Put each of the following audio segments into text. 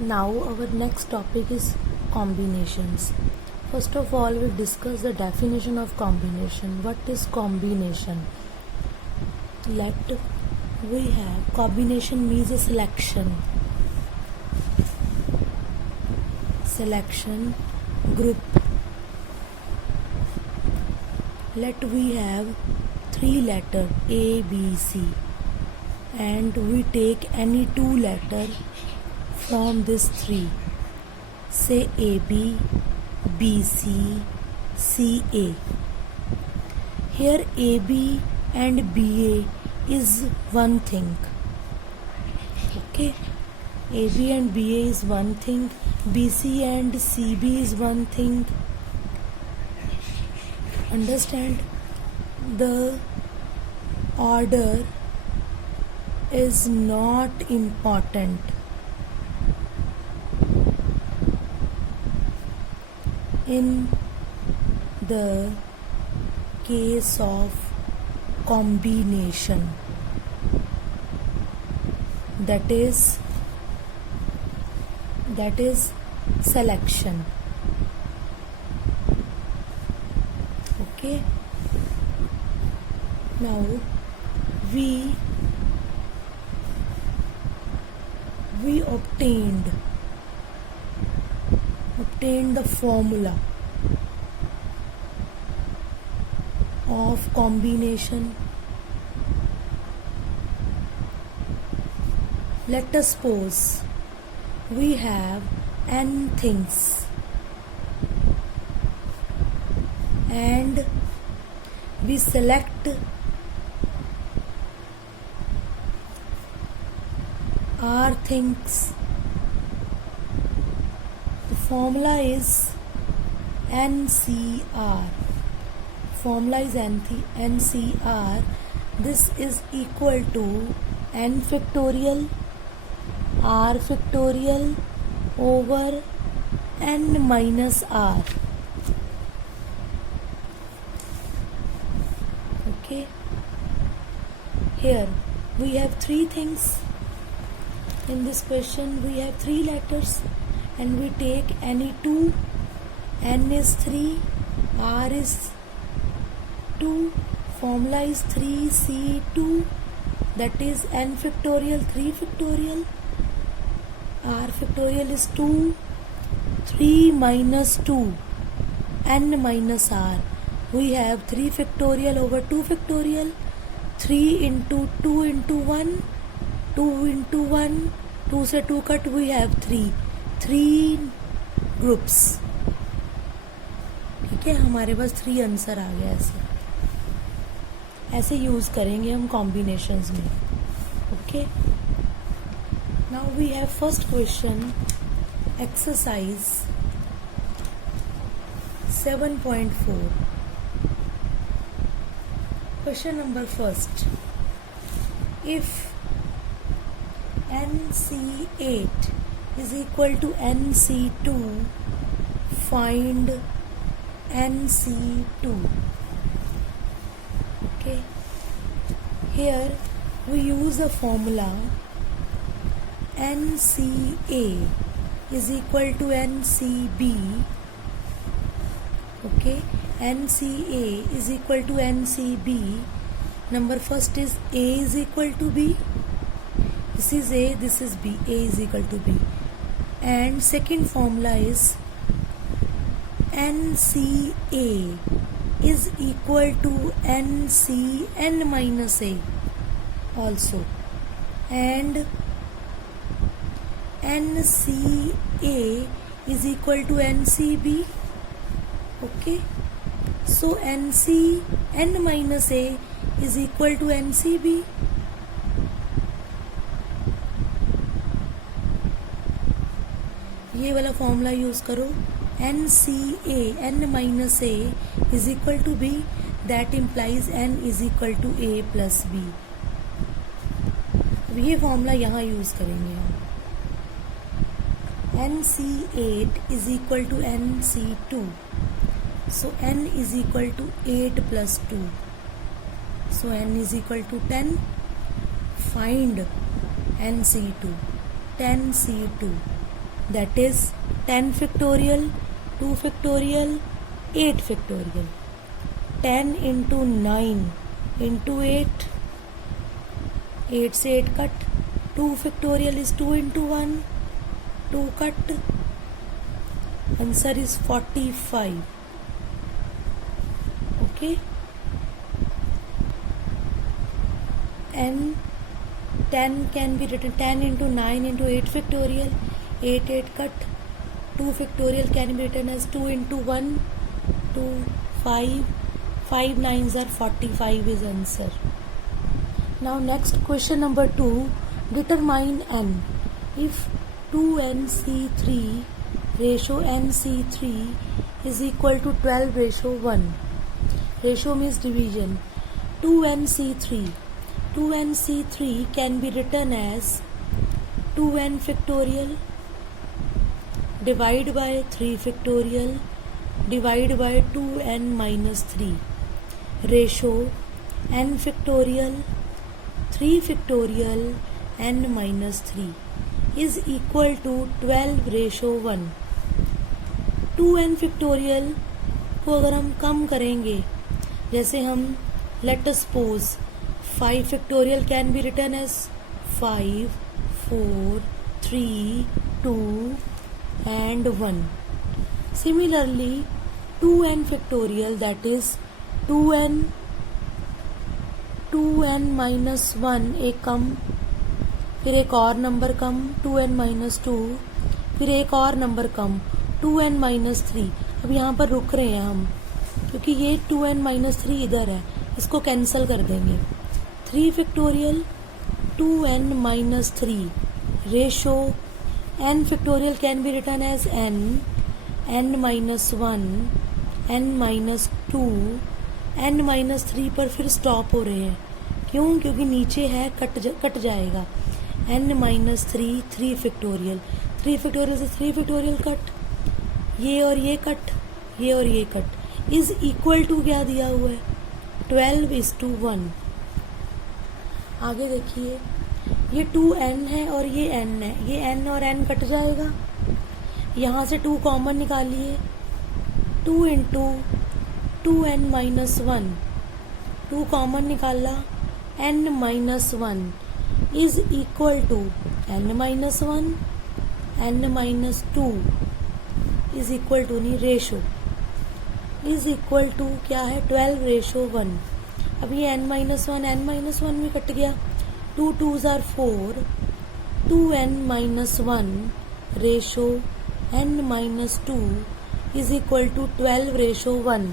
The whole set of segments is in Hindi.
Now our next topic is combinations. First of all, we discuss the definition of combination. What is combination? Let we have combination means a selection. Selection group. Let we have three letter A, B, C, and we take any two letter from these three. Say AB, BC, CA. Here AB and BA is one thing. Okay, AB and BA is one thing. BC and CB is one thing. Understand? The order is not important. In the case of combination, that is selection. Okay, now we obtained the formula of combination. Let us suppose we have n things and we select r things. The formula is NCR. Formula is NCR. This is equal to n factorial r factorial over n minus r. Okay, here we have three things. In this question we have three letters and we take any two. N is 3, R is 2, formula is 3C2, that is n factorial 3 factorial, R factorial is 2, 3 minus 2, n minus r. We have 3 factorial over 2 factorial, 3 into 2 into 1, 2 into 1, 2 से 2 कट, we have 3 ग्रुप्स. ठीक है, हमारे पास 3 आंसर आ गया. ऐसे यूज करेंगे हम कॉम्बिनेशंस में. Okay, now we have first question, exercise 7.4. Question number first, if NC8 is equal to NC2, find NC2. Okay, here we use a formula NCA is equal to NCB. Okay, NCA is equal to NCB. Number first is A is equal to B. This is A, this is B. A is equal to B. And second formula is NCA is equal to NCN minus A also. And NCA is equal to NCB. Okay. So NCN minus A is equal to NCB. ये वाला फॉर्मूला यूज करो. NCA n minus A is equal to B. That implies n is equal to A plus B. अब ये फॉर्मूला यहाँ यूज करेंगे हम. NC8 is equal to NC2. So n is equal to 8 plus 2. So n is equal to 10. Find NC2. 10C2. that is 10 factorial, 2 factorial, 8 factorial. 10 into 9 into 8, 8 से 8 cut, 2 factorial is 2 into 1, 2 cut, answer is 45. Okay, and 10 can be written 10 into 9 into 8 factorial, 8 8 cut, 2 factorial can be written as 2 into 1, 2 5, 5 9s are 45 is answer. Now next question number 2, determine n. If 2nc3 ratio nc3 is equal to 12 ratio 1, ratio means division, 2nc3 can be written as 2n factorial divide by 3 factorial divide by 2n minus 3 ratio n factorial 3 factorial n minus 3 is equal to 12 ratio 1. 2n factorial को अगर हम कम करेंगे, जैसे हम let us suppose 5 factorial can be written as 5, 4, 3, 2 and 1. Similarly 2n factorial, that is 2n minus 1 एक कम, फिर एक और नंबर कम 2n minus 2, फिर एक और नंबर कम 2n minus 3. अब यहाँ पर रुक रहे हैं हम क्योंकि ये 2n minus 3 इधर है, इसको कैंसिल कर देंगे. 3 factorial 2n minus 3 ratio n factorial can be written as n minus 1, n minus 2, n minus 3 पर फिर स्टॉप हो रहे हैं. क्यों? क्योंकि नीचे है कट जाएगा. n minus 3 3 factorial, 3 factorial से 3 factorial कट, ये और ये कट, ये और ये कट, इज इक्वल टू क्या दिया हुआ है 12:1. आगे देखिए, ये 2n है और ये n है, ये n और n कट जाएगा, यहाँ से 2 कॉमन निकालिए, 2 इंटू 2n माइनस 1, 2 कॉमन निकाला, n minus 1 is equal to n minus 1, n minus 2 is equal to नहीं, रेशो इज इक्वल टू क्या है 12 रेशो 1. अब ये n माइनस 1 भी कट गया, 2 2s are 4, 2n minus 1 ratio n minus 2 is equal to 12 ratio 1.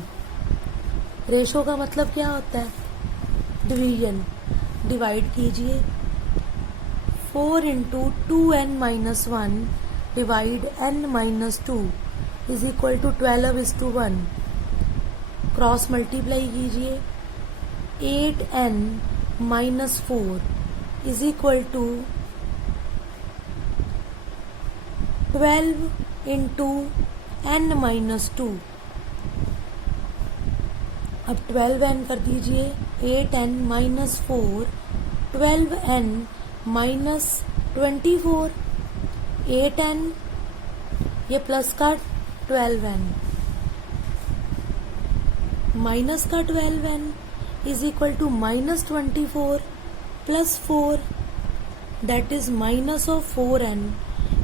Ratio का मतलब क्या होता है? डिवीजन. डिवाइड कीजिए, 4 into 2n minus 1 divide n minus 2 is equal to 12:1. Cross multiply कीजिए, 8n minus 4 is equal to 12 into n minus 2. अब 12n कर दीजिए, 8n minus 4, 12n minus 24, 8n, ये प्लस का 12n माइनस का 12n is equal to minus 24 plus 4, that is minus of 4n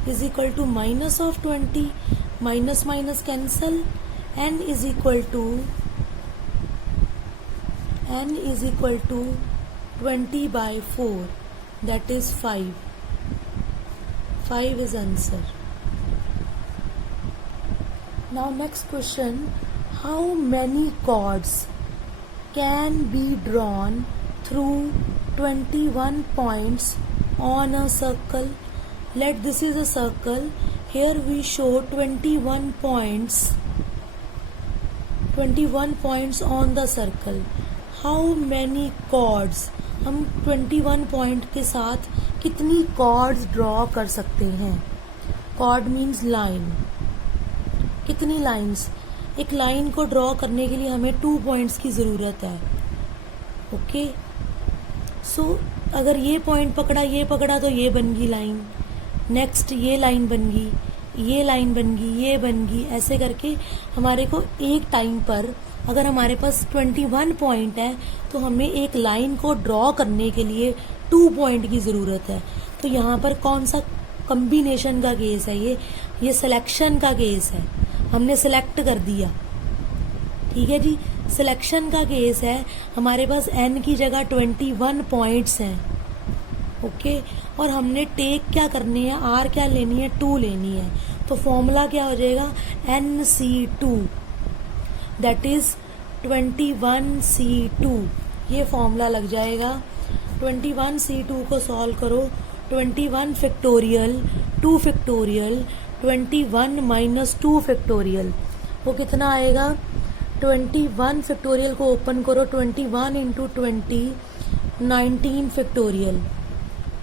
is equal to minus of 20, minus minus cancel, n is equal to 20/4, that is 5. 5 is answer. Now next question, how many chords can be drawn through 21 points on a circle? Let this is a circle. Here we show 21 points on the circle. How many chords? हम 21 पॉइंट के साथ कितनी कॉर्ड्स ड्रॉ कर सकते हैं? Chord means line. कितनी लाइन्स? एक लाइन को ड्रॉ करने के लिए हमें 2 पॉइंट्स की ज़रूरत है. ओके, सो अगर ये पॉइंट पकड़ा, ये पकड़ा, तो ये बन गई लाइन. नेक्स्ट ये लाइन बन गई, ये लाइन बन गई, ये बन गई, ऐसे करके हमारे को एक टाइम पर, अगर हमारे पास 21 पॉइंट है तो हमें एक लाइन को ड्रॉ करने के लिए 2 पॉइंट की ज़रूरत है। तो यहाँ पर कौन सा कम्बिनेशन का केस है? ये सिलेक्शन का केस है। हमने सिलेक्ट कर दिया, ठीक है जी, सिलेक्शन का केस है। हमारे पास n की जगह 21 पॉइंट्स हैं, ओके, और हमने टेक क्या करनी है, r क्या लेनी है, 2 लेनी है। तो फॉर्मूला क्या हो जाएगा, NC2, दैट इज 21C2, ये फॉर्मूला लग जाएगा। 21C2 को सॉल्व करो, 21 फैक्टोरियल 2 फैक्टोरियल 21 माइनस 2 फैक्टोरियल, वो कितना आएगा। 21 फैक्टोरियल को ओपन करो, 21 इंटू 20 19 फैक्टोरियल,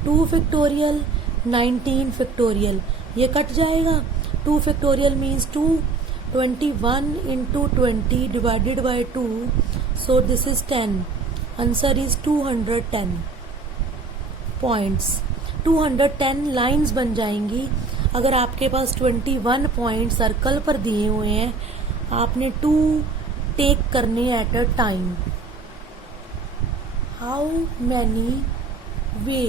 2 फैक्टोरियल 19 फैक्टोरियल, ये कट जाएगा। 2 factorial means 2, 21 into 20 divided by 2, so this is 10, answer is 210 points. 210 lines बन जाएंगी अगर आपके पास 21 पॉइंट सर्कल पर दिए हुए हैं, आपने 2 टेक करने at a time. How many way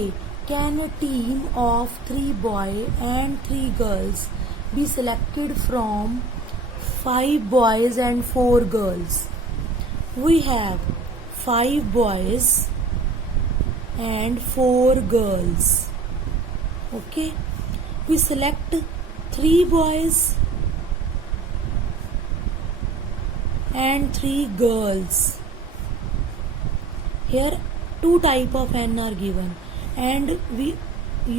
can a team of 3 boy and 3 girls be selected from 5 boys and 4 girls? We have 5 boys and 4 girls. Okay, we select 3 boys and 3 girls. Here 2 type of n are given and we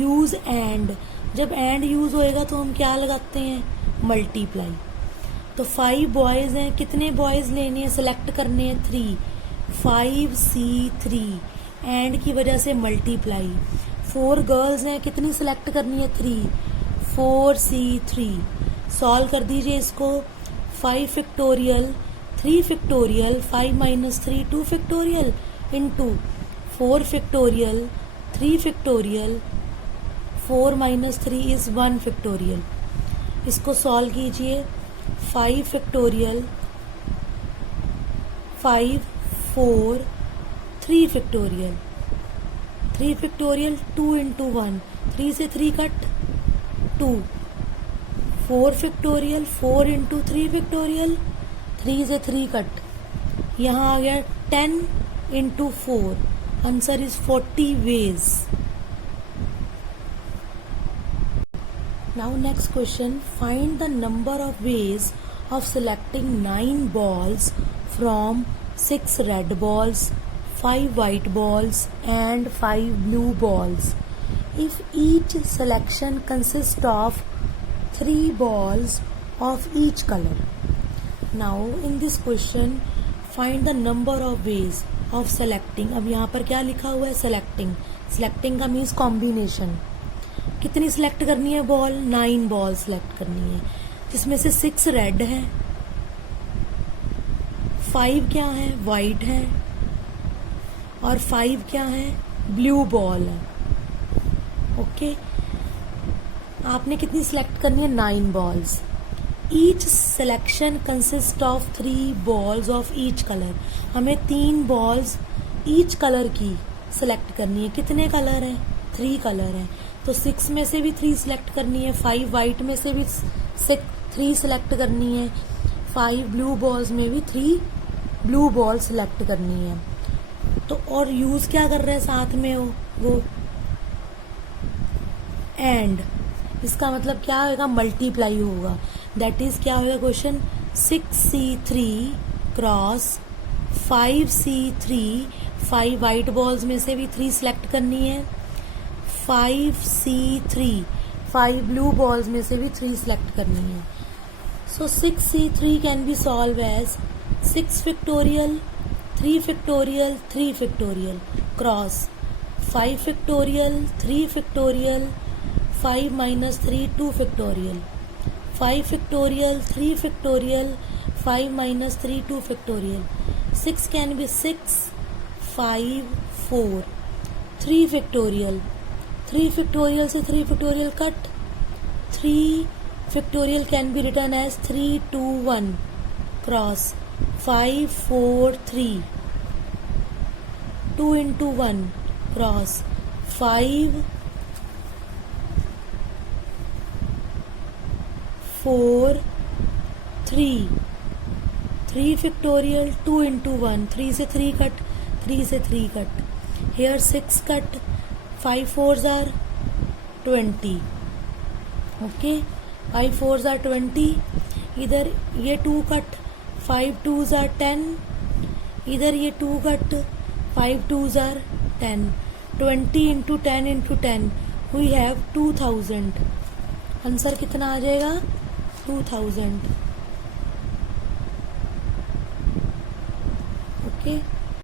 use and. जब and यूज होएगा तो हम क्या लगाते हैं, मल्टीप्लाई। तो 5 बॉयज हैं, कितने बॉयज लेने हैं, सिलेक्ट करने हैं 3, 5C3, एंड की वजह से मल्टीप्लाई। 4 गर्ल्स हैं, कितनी सिलेक्ट करनी है, 3, 4C3। सॉल्व कर दीजिए इसको, 5 factorial 3 factorial 5 minus 3 2 factorial into 4 factorial 3 factorial 4 minus 3 is 1 factorial. इसको सॉल्व कीजिए, 5 फैक्टोरियल 5 4 3 फैक्टोरियल 3 फैक्टोरियल 2 इंटू 1, 3 से 3 कट 2, 4 फैक्टोरियल 4 इंटू 3 फैक्टोरियल 3 से 3 कट, यहाँ आ गया 10 into 4, answer is 40 ways. Now next question, find the number of ways of selecting 9 balls from 6 red balls, 5 white balls and 5 blue balls. If each selection consists of 3 balls of each color. Now in this question, find the number of ways of selecting. अब यहाँ पर क्या लिखा हुआ है, selecting. Selecting का मीन्स कॉम्बिनेशन। कितनी सिलेक्ट करनी है बॉल, 9 बॉल सिलेक्ट करनी है, जिसमें से 6 रेड है, 5 क्या है, वाइट है, और 5 क्या है, ब्लू बॉल है। ओके, आपने कितनी सिलेक्ट करनी है, 9 balls. Each selection consist of 3 balls of each colour. हमें 3 बॉल्स ईच कलर की सिलेक्ट करनी है। कितने कलर हैं, 3 कलर हैं, तो 6 में से भी 3 सिलेक्ट करनी है, 5 वाइट में से भी 3 सिलेक्ट करनी है, 5 ब्लू बॉल्स में भी 3 ब्लू बॉल सिलेक्ट करनी है। तो और यूज क्या कर रहे हैं साथ में वो एंड, इसका मतलब क्या होगा, मल्टीप्लाई होगा। दैट इज क्या होगा question, 6C3 cross 5C3, 5 white balls में से भी 3 सिलेक्ट करनी है, 5C3, 5 ब्लू बॉल्स में से भी 3 सिलेक्ट करनी है। So 6C3 can be solved as 6 factorial 3 factorial 3 factorial cross 5 factorial 3 factorial 5 minus 3 2 factorial, 5 factorial 3 factorial 5 minus 3 2 factorial. 6 can be 6 5 4, 3 factorial 3 factorial से 3 factorial cut, 3 factorial can be written as 3 2 1 cross 5 4 3. 2 into 1 cross 5 4 3. 3 factorial 2 into 1. 3 से 3 cut, 3 से 3 cut. Here 6 cut. 5 4s are 20. Okay, 5 4s are 20. इधर ये 2 कट, 5 2s are 10. इधर ये 2 cut, 5 2s are 10. 20 into 10 into 10 we have 2000. Answer कितना आ जाएगा? 2000. ओके